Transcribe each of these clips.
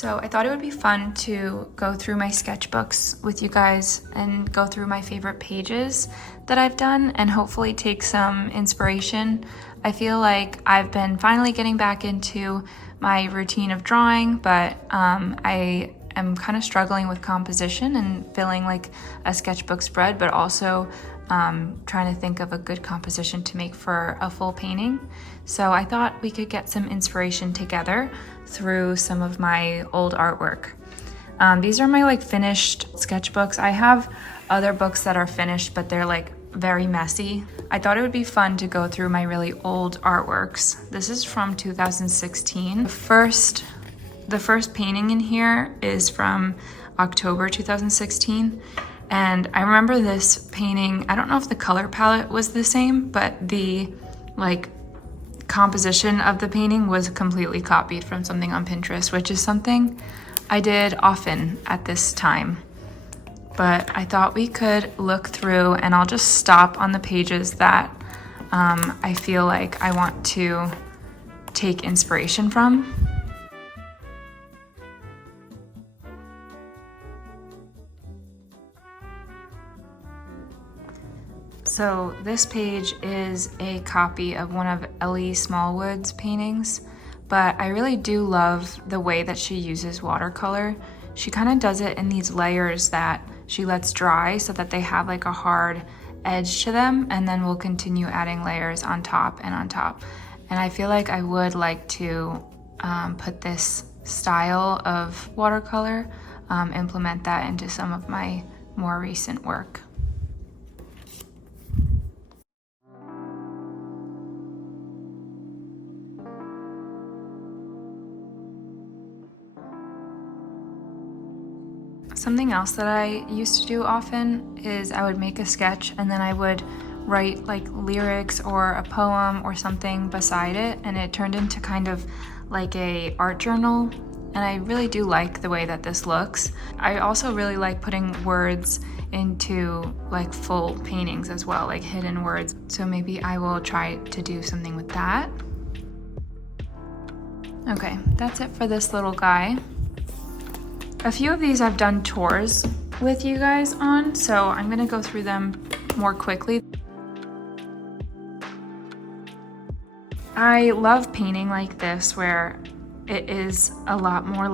So I thought it would be fun to go through my sketchbooks with you guys and go through my favorite pages that I've done and hopefully take some inspiration. I feel like I've been finally getting back into my routine of drawing, but I am kind of struggling with composition and feeling like a sketchbook spread, but also trying to think of a good composition to make for a full painting. So I thought we could get some inspiration together through some of my old artwork. These are my finished sketchbooks. I have other books that are finished, but they're very messy. I thought it would be fun to go through my really old artworks. This is from 2016. The first painting in here is from October 2016. And I remember this painting, I don't know if the color palette was the same, but the composition of the painting was completely copied from something on Pinterest, which is something I did often at this time. But I thought we could look through, and I'll just stop on the pages that I feel like I want to take inspiration from. So this page is a copy of one of Ellie Smallwood's paintings, but I really do love the way that she uses watercolor. She kind of does it in these layers that she lets dry so that they have a hard edge to them, and then we'll continue adding layers on top and on top. And I feel like I would like to put this style of watercolor, implement that into some of my more recent work. Something else that I used to do often is I would make a sketch and then I would write lyrics or a poem or something beside it, and it turned into kind of like a art journal. And I really do like the way that this looks. I also really like putting words into full paintings as well, hidden words. So maybe I will try to do something with that. Okay, that's it for this little guy. A few of these I've done tours with you guys on, so I'm gonna go through them more quickly. I love painting like this where it is a lot more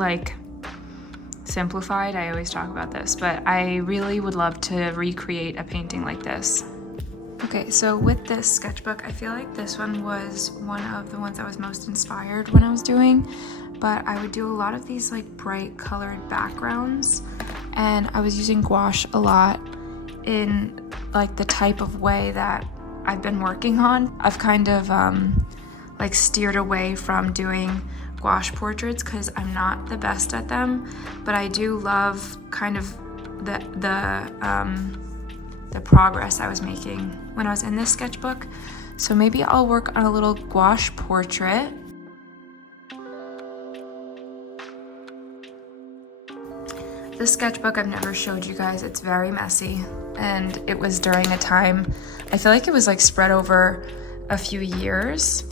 simplified. I always talk about this, but I really would love to recreate a painting like this. Okay, so with this sketchbook, I feel like this one was one of the ones I was most inspired when I was doing, but I would do a lot of these bright colored backgrounds, and I was using gouache a lot in the type of way that I've been working on. I've kind of steered away from doing gouache portraits because I'm not the best at them, but I do love kind of the progress I was making when I was in this sketchbook. So maybe I'll work on a little gouache portrait. This sketchbook I've never showed you guys. It's very messy, and it was during a time, I feel like it was spread over a few years.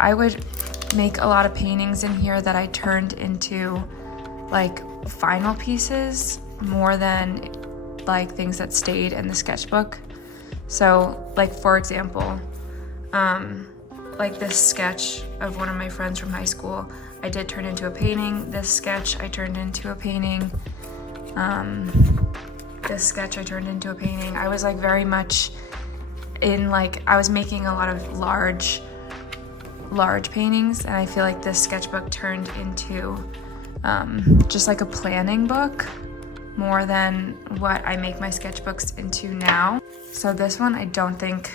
I would make a lot of paintings in here that I turned into final pieces more than things that stayed in the sketchbook. So for example, this sketch of one of my friends from high school, I did turn into a painting. This sketch I turned into a painting. This sketch I turned into a painting. I was very much in I was making a lot of large paintings, and I feel like this sketchbook turned into just a planning book more than what I make my sketchbooks into now. So this one I don't think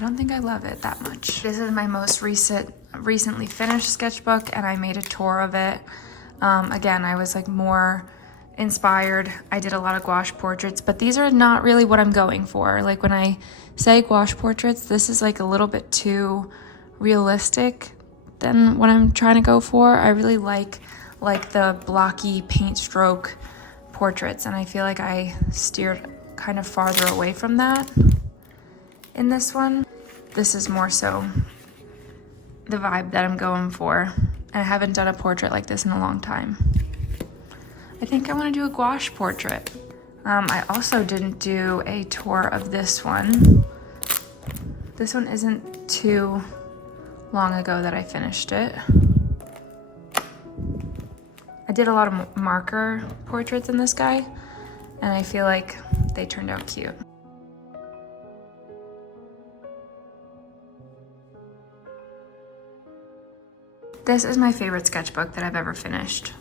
I love it that much. This is my most recently finished sketchbook, and I made a tour of it. Again, I was more inspired. I did a lot of gouache portraits, but these are not really what I'm going for. When I say gouache portraits, this is a little bit too realistic than what I'm trying to go for. I really like the blocky paint stroke portraits, and I feel like I steered kind of farther away from that in this one. This is more so the vibe that I'm going for, and I haven't done a portrait like this in a long time. I think I want to do a gouache portrait. I also didn't do a tour of this one. This one isn't too long ago that I finished it. I did a lot of marker portraits in this guy, and I feel like they turned out cute. This is my favorite sketchbook that I've ever finished.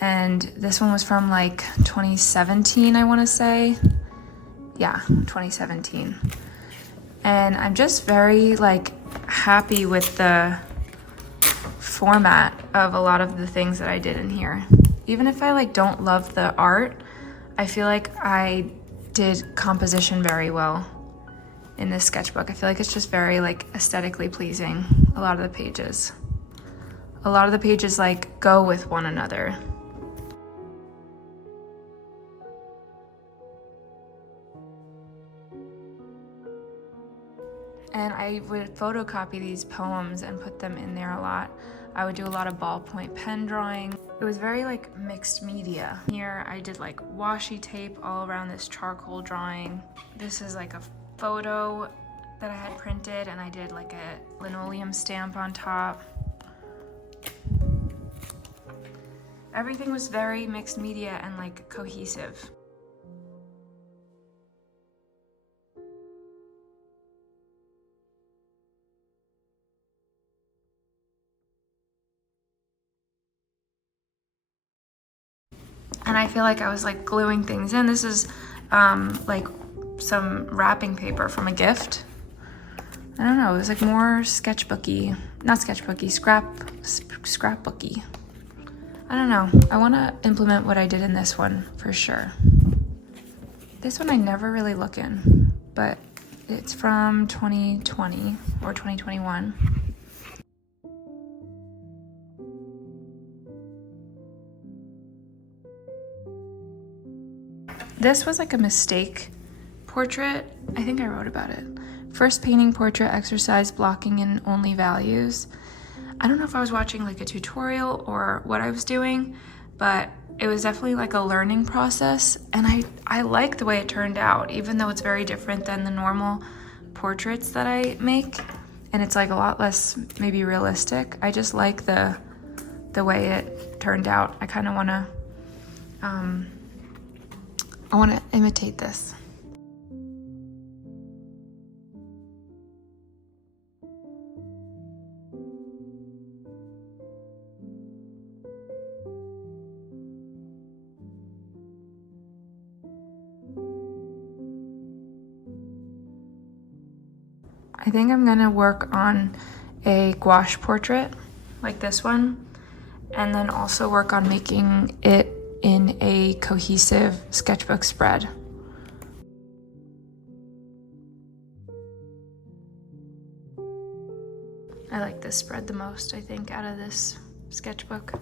And this one was from like 2017, I want to say. Yeah, 2017. And I'm just very like happy with the format of a lot of the things that I did in here. Even if I like don't love the art, I feel like I did composition very well in this sketchbook. I feel like it's just very like aesthetically pleasing, a lot of the pages. A lot of the pages like go with one another. And I would photocopy these poems and put them in there a lot. I would do a lot of ballpoint pen drawing. It was very like mixed media. Here I did like washi tape all around this charcoal drawing. This is like a photo that I had printed, and I did like a linoleum stamp on top. Everything was very mixed media and like cohesive. And I feel like I was like gluing things in. This is like some wrapping paper from a gift. I don't know, it was like more sketchbooky, not sketchbooky, scrapbooky. I don't know, I wanna implement what I did in this one for sure. This one I never really look in, but it's from 2020 or 2021. This was like a mistake portrait. I think I wrote about it. First painting portrait exercise, blocking in only values. I don't know if I was watching like a tutorial or what I was doing, but it was definitely like a learning process, and I like the way it turned out, even though it's very different than the normal portraits that I make, and it's like a lot less maybe realistic. I just like the way it turned out. I kind of want to imitate this. I think I'm gonna work on a gouache portrait like this one, and then also work on making it in a cohesive sketchbook spread. I like this spread the most, I think, out of this sketchbook.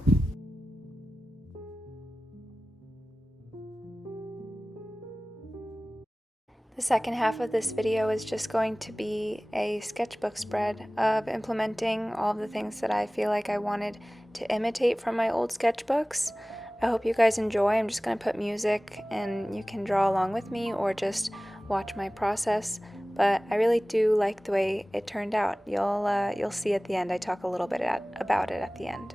The second half of this video is just going to be a sketchbook spread of implementing all of the things that I feel like I wanted to imitate from my old sketchbooks. I hope you guys enjoy. I'm just going to put music and you can draw along with me or just watch my process. But I really do like the way it turned out. You'll see at the end. I talk a little bit about it at the end.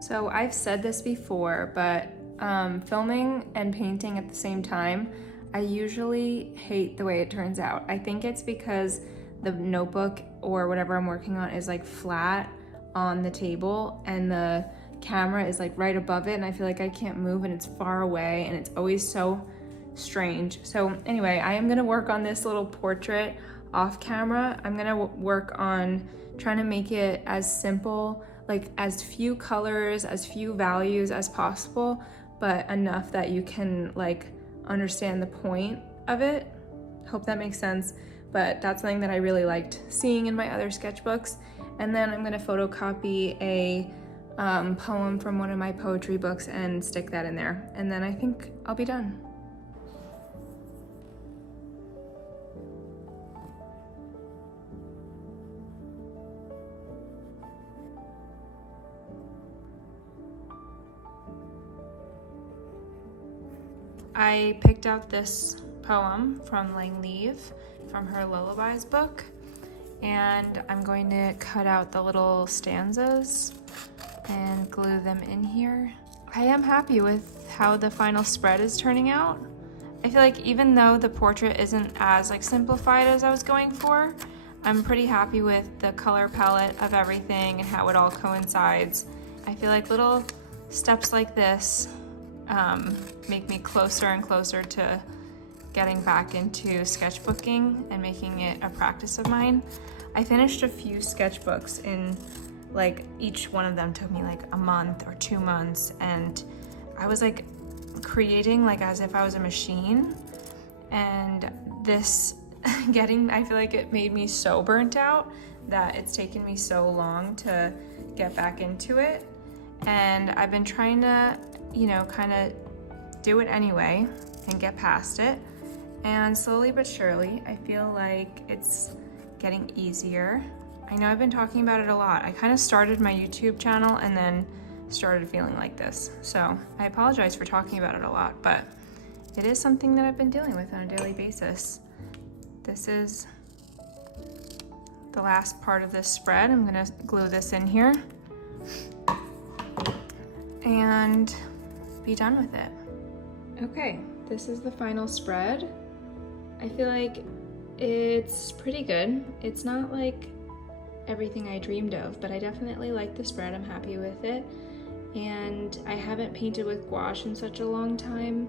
So I've said this before, but filming and painting at the same time, I usually hate the way it turns out. I think it's because the notebook or whatever I'm working on is like flat on the table and the camera is like right above it, and I feel like I can't move and it's far away and it's always so strange. So anyway, I am gonna work on this little portrait off camera. I'm gonna work on trying to make it as simple, like as few colors, as few values as possible, but enough that you can like understand the point of it. Hope that makes sense. But that's something that I really liked seeing in my other sketchbooks. And then I'm gonna photocopy a poem from one of my poetry books and stick that in there. And then I think I'll be done. I picked out this poem from Lang Leave from her Lullabies book, and I'm going to cut out the little stanzas and glue them in here. I am happy with how the final spread is turning out. I feel like even though the portrait isn't as like simplified as I was going for, I'm pretty happy with the color palette of everything and how it all coincides. I feel like little steps like this make me closer and closer to getting back into sketchbooking and making it a practice of mine. I finished a few sketchbooks in like each one of them took me like a month or 2 months, and I was like creating like as if I was a machine, and this I feel like it made me so burnt out that it's taken me so long to get back into it. And I've been trying to, you know, kind of do it anyway and get past it. And slowly but surely, I feel like it's getting easier. I know I've been talking about it a lot. I kind of started my YouTube channel and then started feeling like this. So I apologize for talking about it a lot, but it is something that I've been dealing with on a daily basis. This is the last part of this spread. I'm gonna glue this in here and be done with it. Okay, this is the final spread. I feel like it's pretty good. It's not like everything I dreamed of, but I definitely like the spread. I'm happy with it. And I haven't painted with gouache in such a long time.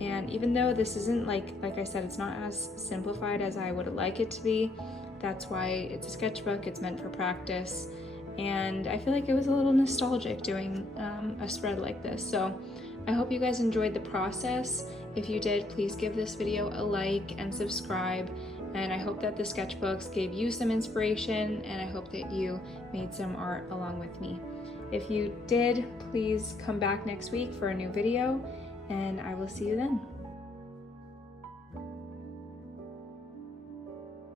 And even though this isn't like I said, it's not as simplified as I would like it to be. That's why it's a sketchbook, it's meant for practice. And I feel like it was a little nostalgic doing a spread like this. So I hope you guys enjoyed the process. If you did, please give this video a like and subscribe. And I hope that the sketchbooks gave you some inspiration, and I hope that you made some art along with me. If you did, please come back next week for a new video, and I will see you then.